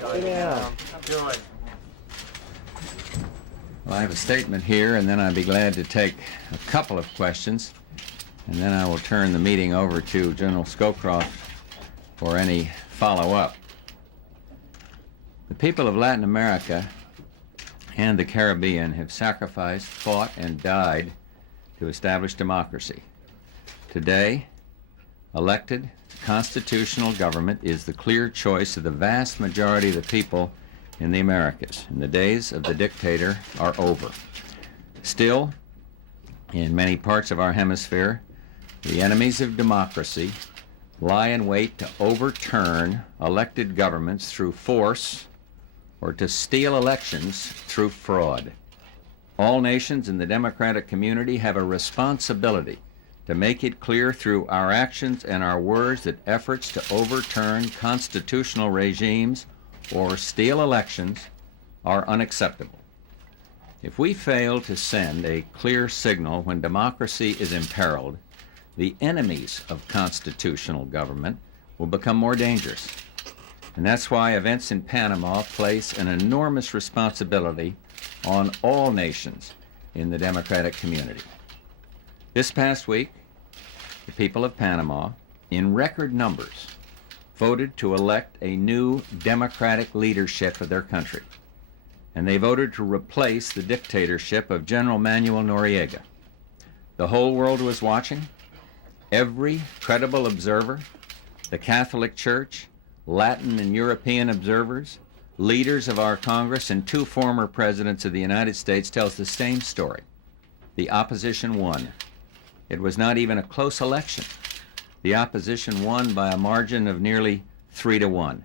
Yeah. Good. Well, I have a statement here, and then I'd be glad to take a couple of questions, and then I will turn the meeting over to General Scowcroft for any follow-up. The people of Latin America and the Caribbean have sacrificed, fought, and died to establish democracy. Today, elected constitutional government is the clear choice of the vast majority of the people in the Americas, and the days of the dictator are over. Still, in many parts of our hemisphere, the enemies of democracy lie in wait to overturn elected governments through force or to steal elections through fraud. All nations in the democratic community have a responsibility to make it clear through our actions and our words that efforts to overturn constitutional regimes or steal elections are unacceptable. If we fail to send a clear signal when democracy is imperiled, the enemies of constitutional government will become more dangerous. And that's why events in Panama place an enormous responsibility on all nations in the democratic community. This past week, the people of Panama, in record numbers, voted to elect a new democratic leadership of their country. And they voted to replace the dictatorship of General Manuel Noriega. The whole world was watching. Every credible observer, the Catholic Church, Latin and European observers, leaders of our Congress, and two former presidents of the United States tells the same story. The opposition won. It was not even a close election. The opposition won by a margin of nearly 3-1.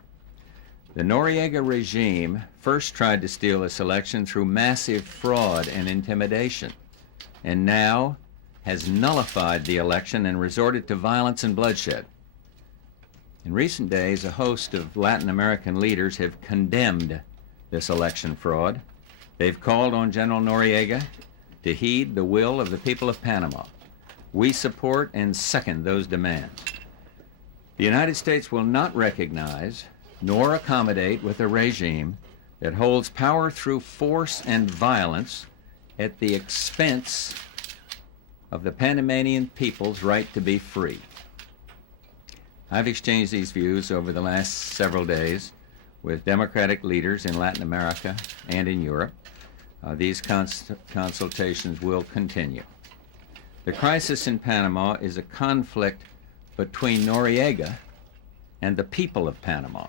The Noriega regime first tried to steal this election through massive fraud and intimidation, and now has nullified the election and resorted to violence and bloodshed. In recent days, a host of Latin American leaders have condemned this election fraud. They've called on General Noriega to heed the will of the people of Panama. We support and second those demands. The United States will not recognize nor accommodate with a regime that holds power through force and violence at the expense of the Panamanian people's right to be free. I've exchanged these views over the last several days with democratic leaders in Latin America and in Europe. These consultations will continue. The crisis in Panama is a conflict between Noriega and the people of Panama.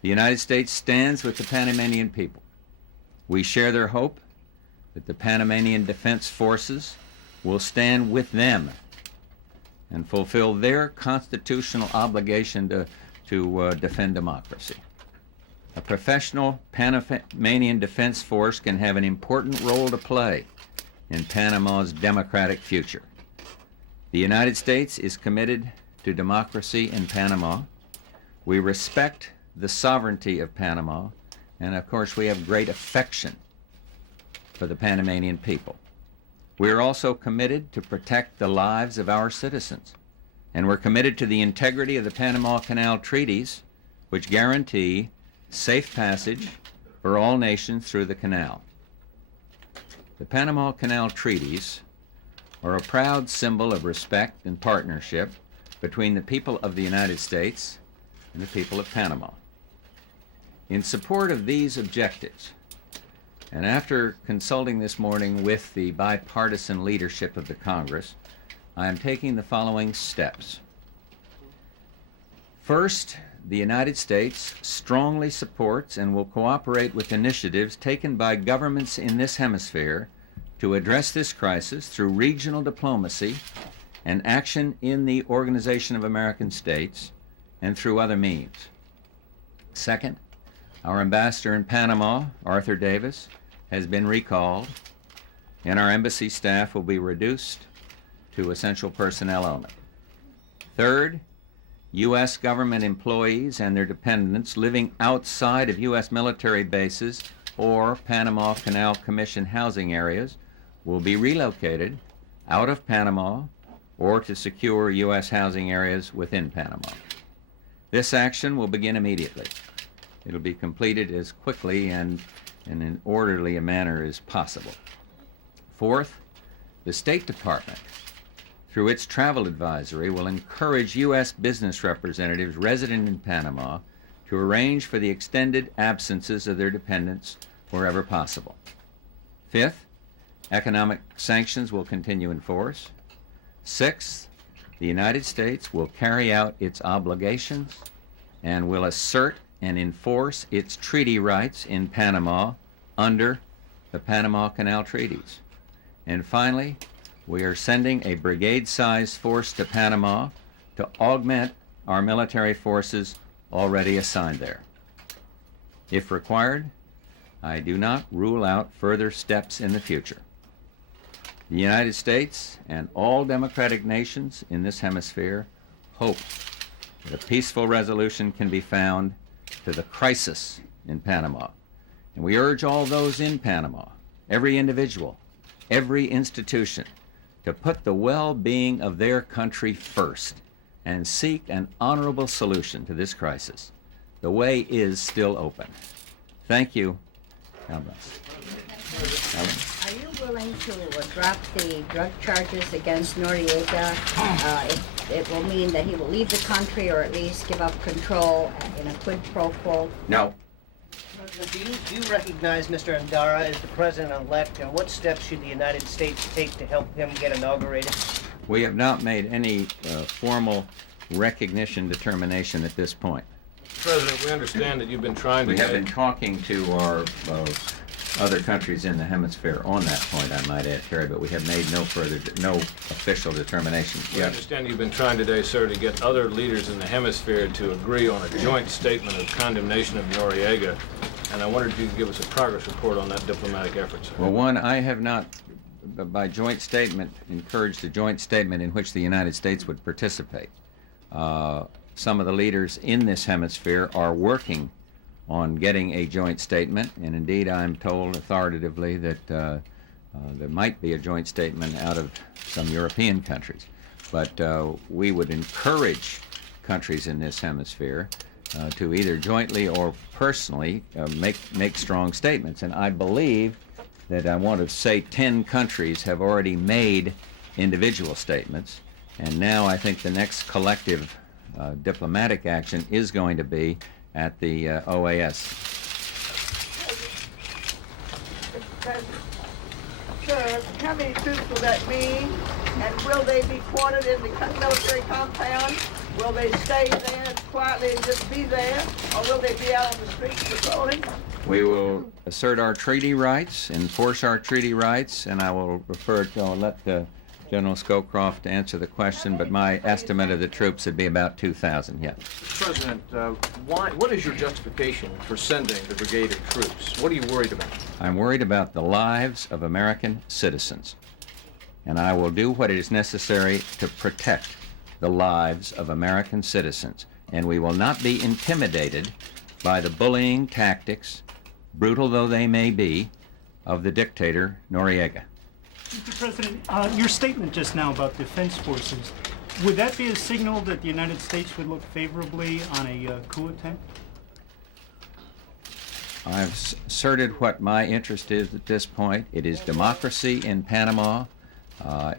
The United States stands with the Panamanian people. We share their hope that the Panamanian Defense Forces will stand with them and fulfill their constitutional obligation to defend democracy. A professional Panamanian Defense Force can have an important role to play in Panama's democratic future. The United States is committed to democracy in Panama. We respect the sovereignty of Panama, and of course we have great affection for the Panamanian people. We are also committed to protect the lives of our citizens, and we're committed to the integrity of the Panama Canal treaties, which guarantee safe passage for all nations through the canal. The Panama Canal treaties are a proud symbol of respect and partnership between the people of the United States and the people of Panama. In support of these objectives, and after consulting this morning with the bipartisan leadership of the Congress, I am taking the following steps. First, the United States strongly supports and will cooperate with initiatives taken by governments in this hemisphere to address this crisis through regional diplomacy and action in the Organization of American States and through other means. Second, our ambassador in Panama, Arthur Davis, has been recalled, and our embassy staff will be reduced to essential personnel only. Third, U.S. government employees and their dependents living outside of U.S. military bases or Panama Canal Commission housing areas will be relocated out of Panama or to secure U.S. housing areas within Panama. This action will begin immediately. it'll be completed as quickly and in an orderly a manner as possible. Fourth, the State Department, through its travel advisory, will encourage U.S. business representatives resident in Panama to arrange for the extended absences of their dependents wherever possible. Fifth, economic sanctions will continue in force. Sixth, the United States will carry out its obligations and will assert and enforce its treaty rights in Panama under the Panama Canal Treaties. And finally, we are sending a brigade-sized force to Panama to augment our military forces already assigned there. If required, I do not rule out further steps in the future. The United States and all democratic nations in this hemisphere hope that a peaceful resolution can be found to the crisis in Panama. And we urge all those in Panama, every individual, every institution, to put the well-being of their country first and seek an honorable solution to this crisis. The way is still open. Thank you. God bless. Are you willing to drop the drug charges against Noriega? It will mean that he will leave the country or at least give up control in a quid pro quo. No. President, do you recognize Mr. Andara as the president-elect, and what steps should the United States take to help him get inaugurated? We have not made any formal recognition determination at this point. President, we understand that you've been trying to We have been talking to our other countries in the hemisphere on that point, I might add, Terry, but we have made no official determination. We understand you've been trying today, sir, to get other leaders in the hemisphere to agree on a joint statement of condemnation of Noriega, and I wondered if you could give us a progress report on that diplomatic effort, sir. Well, one, I have not, by joint statement, encouraged a joint statement in which the United States would participate. Some of the leaders in this hemisphere are working on getting a joint statement, and indeed I'm told authoritatively that there might be a joint statement out of some European countries. But we would encourage countries in this hemisphere to either jointly or personally make strong statements. And I believe that I want to say 10 countries have already made individual statements, and now I think the next collective diplomatic action is going to be at the OAS. Sir, how many troops will that mean? And will they be quartered in the military compound? Will they stay there quietly and just be there? Or will they be out on the streets patrolling? We will assert our treaty rights, enforce our treaty rights, and I will let General Scowcroft answer the question, but my estimate of the troops would be about 2,000, yeah. President, what is your justification for sending the brigade of troops? What are you worried about? I'm worried about the lives of American citizens, and I will do what is necessary to protect the lives of American citizens, and we will not be intimidated by the bullying tactics, brutal though they may be, of the dictator Noriega. Mr. President, your statement just now about defense forces, would that be a signal that the United States would look favorably on a coup attempt? I've asserted what my interest is at this point. It is democracy in Panama.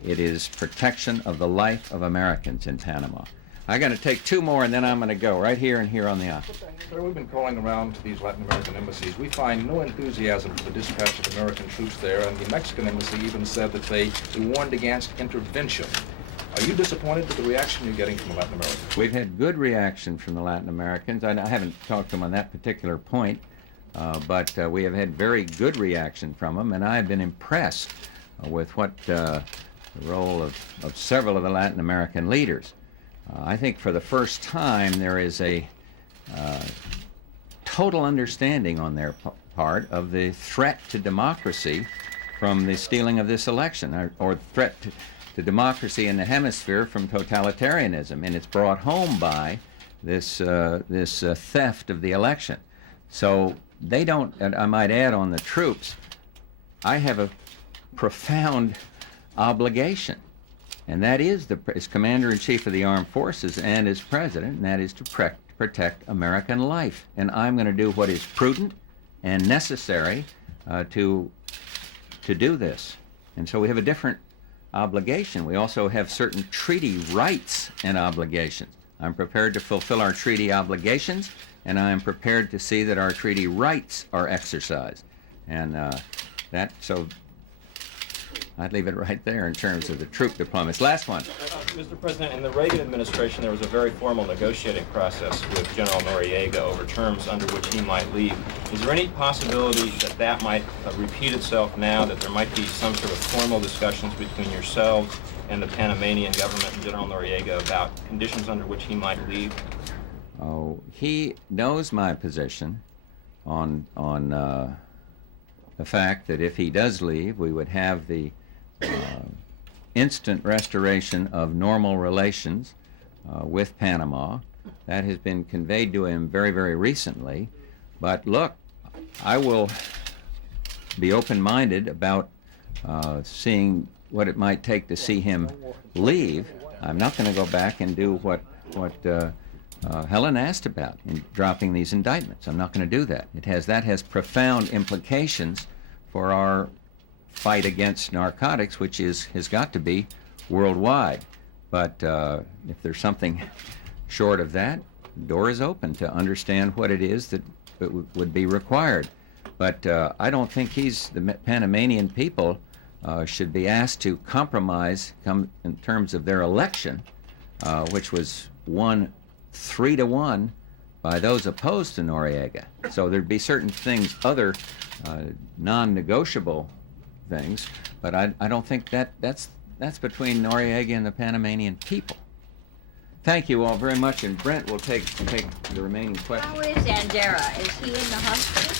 It is protection of the life of Americans in Panama. I'm going to take two more, and then I'm going to go right here and here on the aisle. Sir, we've been calling around to these Latin American embassies. We find no enthusiasm for the dispatch of American troops there, and the Mexican embassy even said that they warned against intervention. Are you disappointed with the reaction you're getting from Latin America? We've had good reaction from the Latin Americans. I haven't talked to them on that particular point, but we have had very good reaction from them, and I've been impressed with what the role of several of the Latin American leaders. I think for the first time there is a total understanding on their part of the threat to democracy from the stealing of this election, or threat to democracy in the hemisphere from totalitarianism, and it's brought home by this theft of the election. So they don't, and I might add on the troops, I have a profound obligation, and that is as Commander-in-Chief of the Armed Forces and as President, and that is to protect American life. And I'm going to do what is prudent and necessary to do this. And so we have a different obligation. We also have certain treaty rights and obligations. I'm prepared to fulfill our treaty obligations, and I am prepared to see that our treaty rights are exercised. And so I'd leave it right there in terms of the troop deployments. Last one. Mr. President, in the Reagan administration, there was a very formal negotiating process with General Noriega over terms under which he might leave. Is there any possibility that that might repeat itself now, that there might be some sort of formal discussions between yourselves and the Panamanian government and General Noriega about conditions under which he might leave? Oh, he knows my position on the fact that if he does leave, we would have the instant restoration of normal relations with Panama. That has been conveyed to him very, very recently. But look, I will be open-minded about seeing what it might take to see him leave. I'm not going to go back and do what Helen asked about in dropping these indictments. I'm not going to do that. That has profound implications for our fight against narcotics, which has got to be worldwide. But if there's something short of that, the door is open to understand what it is that would be required. But I don't think the Panamanian people should be asked to compromise in terms of their election, which was won 3-1 by those opposed to Noriega. So there'd be certain things, other non-negotiable things, but I don't think that's between Noriega and the Panamanian people. Thank you all very much, and Brent will take the remaining questions. How is Andera? Is he in the hospital?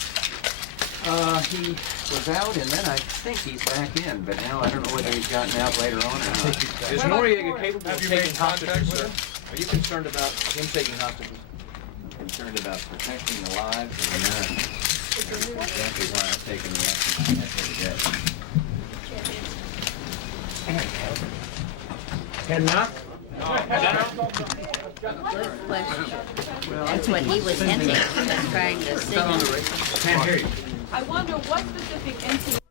He was out, and then I think he's back in, but now I don't know whether he's gotten out later on or not. Is Noriega capable of taking hostages, sir? Are you concerned about him taking hostages? I'm concerned about protecting the lives of Americans. That's exactly why I've taken the action I have today. Good question. That's what he was hinting. He was trying to signal. I wonder what specific incident